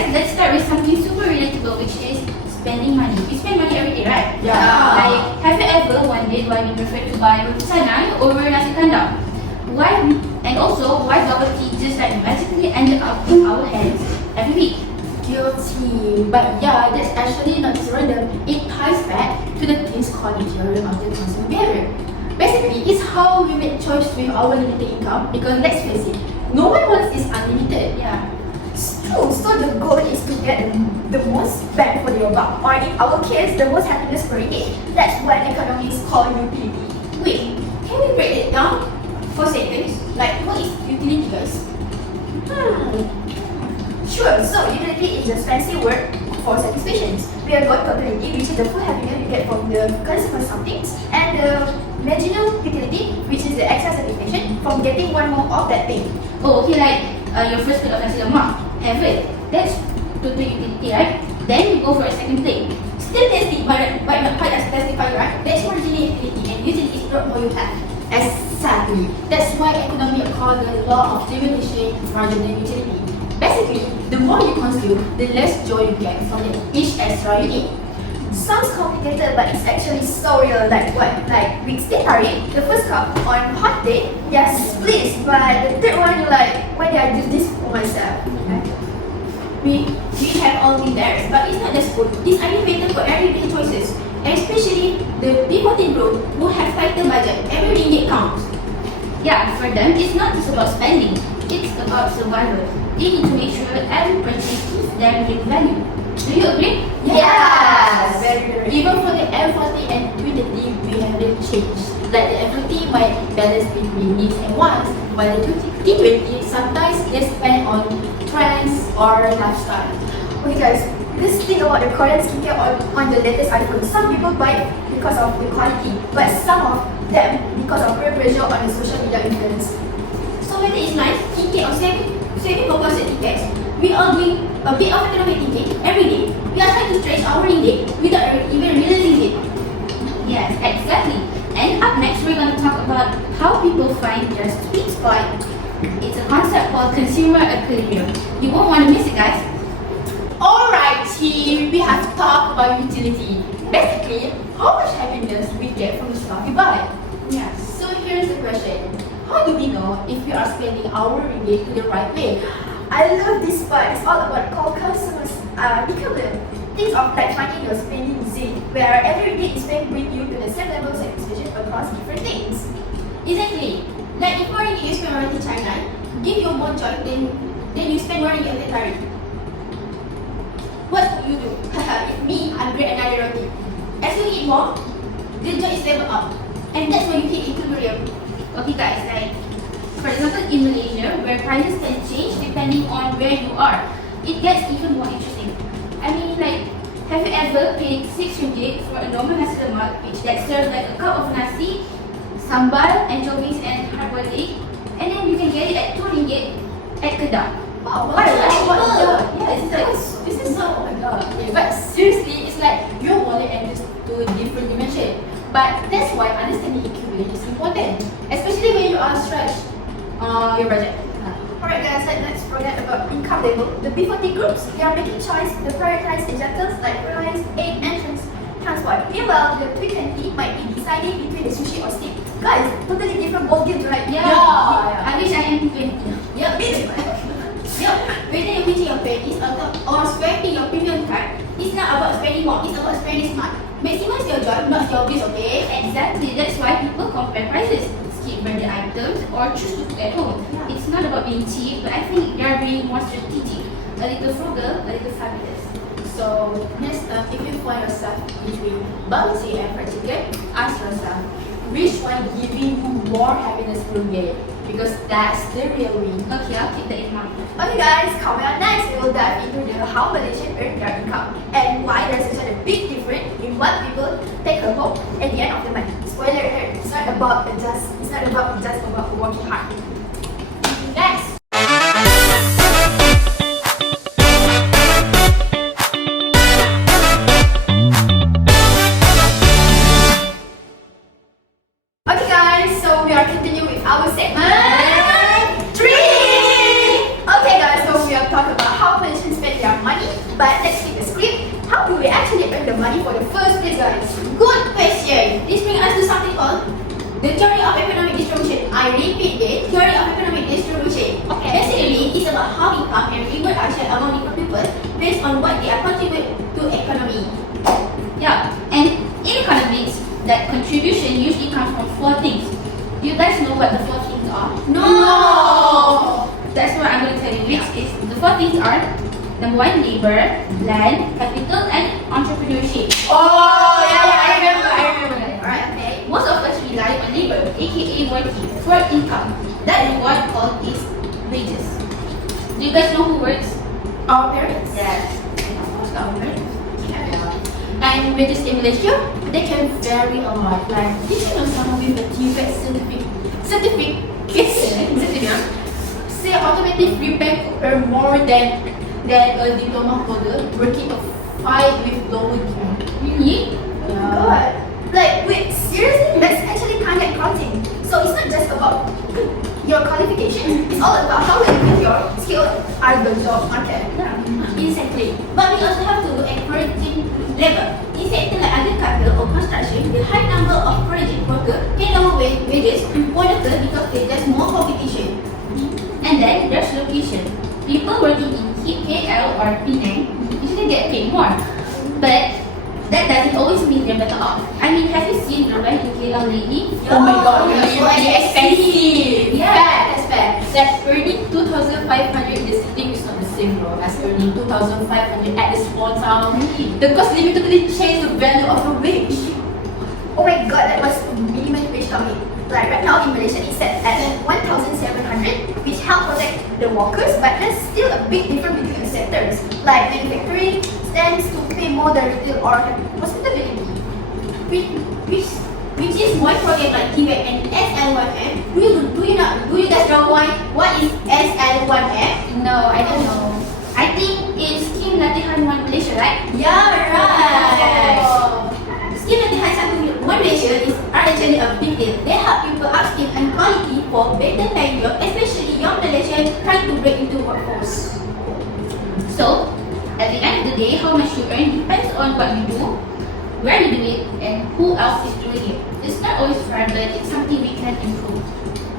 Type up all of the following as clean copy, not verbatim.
guys, let's start with something super relatable, which is spending money. We spend money every day, right? Yeah. Like, have you ever wondered why we prefer to buy roti canai over nasi kandar? Why? And also, why bubble tea just like magically ended up in our hands every week? Guilty. But yeah, that's actually not just random. It ties back to the things called the theory of the consumer behavior. Basically, it's how we make choice with our limited income, because let's face it, no one wants this unlimited. Yeah. It's true. So the goal is to get the most bang for your buck, or in our case, the most happiness per day. That's what economics call utility. Wait, can we break it down for seconds? Like, what is utility, guys? Sure. So utility is a fancy word for satisfactions. We are got utility, which is the full happiness you get from the consumer something, and the marginal utility, which is the extra satisfaction from getting one more of that thing. Oh, okay, like your first plate of nasi lemak. Have it. That's total utility, right? Then you go for a second plate. Still tasty, but not quite as satisfying, right? That's originally utility, and utility is not more you have. Exactly. That's why economics call the law of diminishing margin than utility. Basically, the more you consume, the less joy you get from each extra you eat. Sounds complicated, but it's actually so real. Like what? Like with steak curry, the first cup on hot day, yes, please. But the third one, you're like, why did I do this for myself? We have all been there, but it's not just food. It's animated for everyday choices, especially the people in group who have tighter budget. Every ringgit counts. Yeah, for them, it's not just about spending. It's about survival. They need to make sure every purchase gives them real value. Do you agree? Yes! Very. Even for the M40 and utility, we have the change. Like the M40 might balance between needs and wants, while the T20 sometimes they spend on trends or lifestyle. Okay guys, let's think about the Korean skincare on the latest iPhone. Some people buy it because of the quality, but some of them because of peer pressure on the social media influence. So whether it's nice, thinking or saving for concert tickets, we are doing a bit of economic thinking every day. We are trying to stretch our ringgit without even realizing it. Yes, exactly. And up next, we're going to talk about how people find their sweet spot. It's a concept called consumer equilibrium. You won't want to miss it, guys. Alright, we have to talk about utility. Basically, how much happiness we get from the stuff we buy. Yes. So here's the question. How do we know if we are spending our ringgit in the right way? I love this part. It's all about called customers equilibrium. Think of like finding your spending zone, where every day is spent bring you to the same level of satisfaction across different things. Exactly. Like if more ringgit you spend on roti canai, give you more joy then you spend more ringgit on the curry. What would you do? If me, I'll grade another roti. As you eat more, the joy is level up. And that's when you hit equilibrium. Okay, guys, like, for example, in Malaysia, where prices can change depending on where you are, it gets even more interesting. I mean, like, have you ever paid 6 ringgit for a normal nasi lemak, which that serves like a cup of nasi, sambal, anchovies, and hard-boiled egg, and then you can get it at 2 ringgit at Kedah? Wow, What a yeah, this is so, oh my god. Okay, but seriously, it's like your wallet enters to a different dimension. But that's why understanding equilibrium is important, especially when you are stretched your budget. Alright guys, let's forget about income level. The B40 groups, they are making choice. They prioritize essentials like rice, egg, and transport. Meanwhile, the T20 might be deciding between the sushi or steak. Guys, totally different ball games, right? Yeah. I wish I am 20. Yep. Yep. Whether you're reaching your pennies or swiping your premium card, it's not about spending more, it's about spending smart. Maximize your joy, not your bills, okay? Exactly, that's why people compare prices, skip branded items, or choose to cook at home. Yeah. It's not about being cheap, but I think they are being more strategic. A little frugal, a little fabulous. So next time, if you find yourself between bubble tea and fried chicken, ask yourself, which one giving you more happiness per day? Because that's the real win. Okay, I'll keep that in mind. Okay guys, coming up next, we will dive into how Malaysians earn their income and why there's such a big difference in what people take home at the end of the month. Spoiler alert, it's not about just about working hard. Next. Okay guys, so we are continuing with our segment 3. Okay guys, so we are talking about how Malaysians spend their money that contribution usually comes from four things. Do you guys know what the four things are? No! That's what I'm going to tell you. Which is the four things are: number one, labor, land, capital, and entrepreneurship. Oh, yeah, I remember. Alright, okay. Most of us rely on labor, aka working, for income. That is what called is wages. Do you guys know who works? Our parents. Yes. Of course, our parents. And wages in Malaysia, they can vary a lot. Like, did you know someone with a TVET certificate say automotive repair could earn more than a diploma holder working a fight with lower income? Really? God. Like, wait, seriously? That's actually kind of counting. So it's not just about your qualification, it's all about how well you your skill are the job market. Exactly. But we also have to look at foreign labor. In sectors like agriculture or construction, the high number of foreign workers can lower wages for workers because there's more competition. And then there's location. People working in KL or Penang usually get paid more. But that doesn't always mean they're better off. I mean, have you seen the rent in KL lately? Oh my god, it's it's really expensive. Yeah. Bad, that's bad. That earning 2,500 in the city is not the same, bro, as earning 2,500 at a small town. The cost limit totally changed the value of a wage. Oh my god, that was minimum wage for me. Like right now in Malaysia, it's set at 1,700, which help protect the workers, but there's still a big difference between the sectors. Like manufacturing stands to pay more than retail or hospitality. Which is why program like TVET and SL1F. Do you guys know what is SL1F? No, I don't know. I think it's Skill Latihan 1 Malaysia, right? Yeah, right. Skill Latihan 1 Malaysia are actually a big deal. They help people upskill and quality for better paying job, especially young Malaysians trying to break into workforce. So, at the end of the day, how much you earn depends on what you do, where you do it, and who else is doing it. It's not always fair, but it's something we can improve.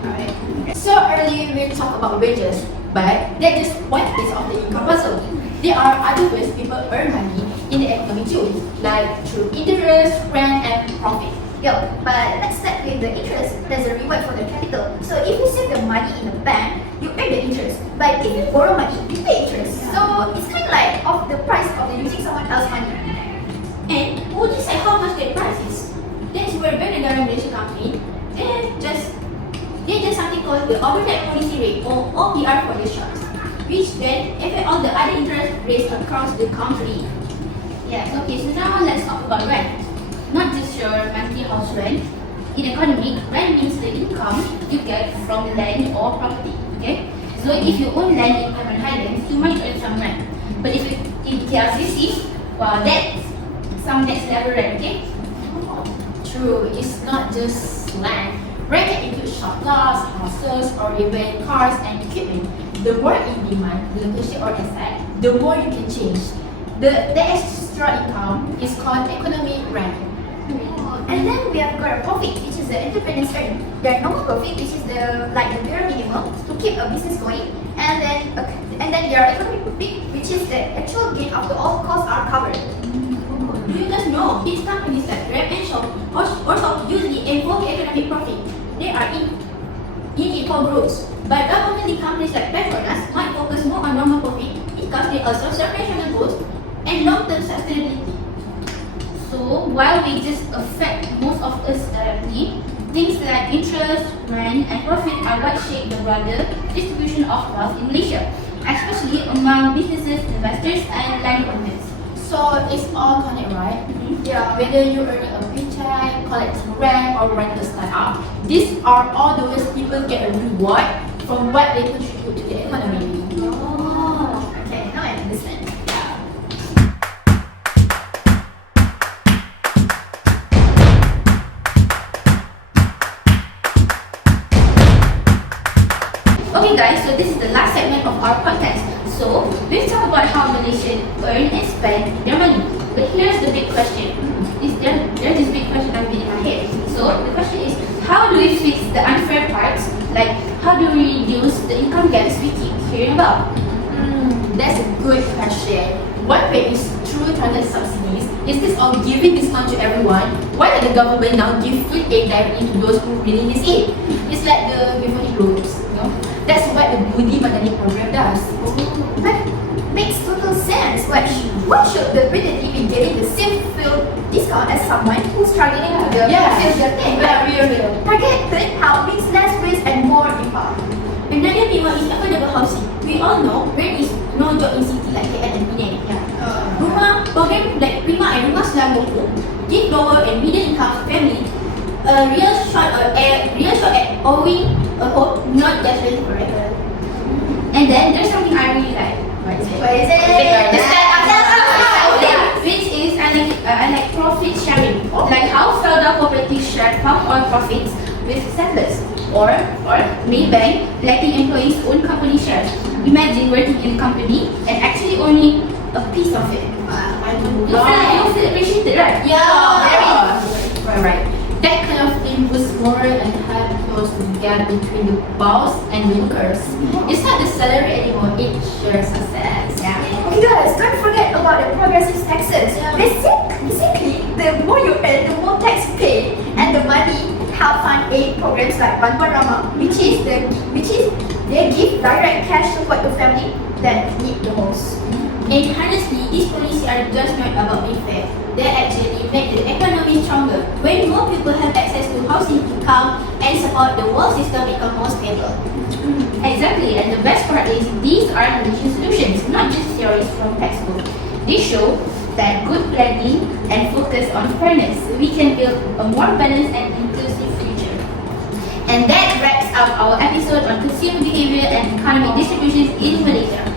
Alright. So earlier we talked about wages, but that's just one piece of the income puzzle. There are other ways people earn money in the economy too, like through interest, rent, and profit. Yo, but let's start with the interest. There's a reward for the capital. So if you save the money in the bank, you earn the interest. But if you borrow money, you pay interest. So it's kind of like of the price of the using someone else's money. And who decide how much that price is? That's where bank negara Malaysia comes in. They're just something called the overnight policy rate or OPR for the short, which then affect all the other interest rates across the country. Yeah. Okay. So now let's talk about rent. Not just your monthly house rent. In economic, rent means the income you get from land or property. Okay. So if you own land in Cameron Highlands, you might earn some rent. But if it's in KLCC, well, that's some next level rent. Okay. True, it's not just land. Rent can include shop lots, houses, or even cars and equipment. The more in demand the location or asset, the more you can change. The extra income is called economic rent. And then we have got a profit, which is the entrepreneurs earn. Their normal profit, which is the bare minimum to keep a business going, and then their economic profit, which is the actual gain after all costs are covered. Do you guys know these companies like Grab and Shop also usually involve economic profit? They are in it for growth. But ultimately companies like Petronas might focus more on normal profit because they also serve national growth and long-term sustainability. So while wages affect most of us directly, things like interest, rent, and profit are what shape the broader distribution of wealth in Malaysia, especially among businesses, investors, and landowners. So it's all connected, right? Yeah. Whether you're earning a paycheck, collecting rent, or running a startup, these are all the ways people get a reward from what they contribute to the economy. Oh, okay, now I understand. Okay guys, so this is the last segment of our podcast. So, we've talked about how Malaysians earn and spend their money. But here's the big question. There's this big question I've been in my head. So, the question is, how do we fix the unfair parts? Like, how do we reduce the income gaps we keep hearing about? That's a good question. One way is through target subsidies, Instead of giving discount to everyone, why not the government now give free aid directly to those who really need aid? It's like the before groups, you know. That's what the Budi Madani program does. That makes total sense. Why should the British be getting the same field discount as someone who's struggling to fill their thing? real. Targeted how makes less risk and more impact. Another big one is affordable housing. We all know there is no job in city like KL and Penang. Rumah program like Prima and Rumah Selangor give lower and middle income family a real shot at owning a home, not just renting for rental. And then there's something I really like. What is it? Just which is I like profit sharing. Like how Felda Cooperatives share palm oil profits with settlers. Or Maybank letting employees own company shares. Imagine working in a company and actually owning a piece of it. You feel appreciated, right? Very right. That kind of thing puts moral and help close the gap between the boss and workers. It's not the salary anymore, it shares success. Okay guys, don't forget about the progressive taxes. Basically, the more you earn, the more tax you pay, and the money help fund aid programs like Bantuan Ramah, which is they give direct cash support to family that need the most. And honestly, these policies are just not about being fair. They actually make the economy stronger. When more people have access to housing income and support, the world system becomes more stable. Exactly, and the best part is these are Malaysian solutions, not just theories from textbook. They show that good planning and focus on fairness, we can build a more balanced and inclusive future. And that wraps up our episode on consumer behavior and economic distributions in Malaysia.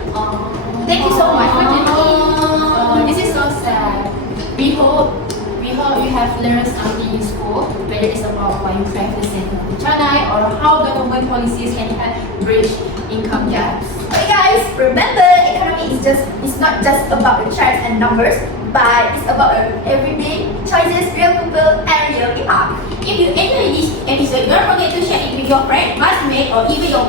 Thank you so much for tuning in. This is so sad. We hope you have learned something useful, whether it's about why you try to send to China or how government policies can help bridge income gaps. Okay guys, remember economy is not just about the charts and numbers, but it's about everyday choices, real people, and real impact. If you enjoyed this episode, don't forget to share it with your friend, classmate, or even your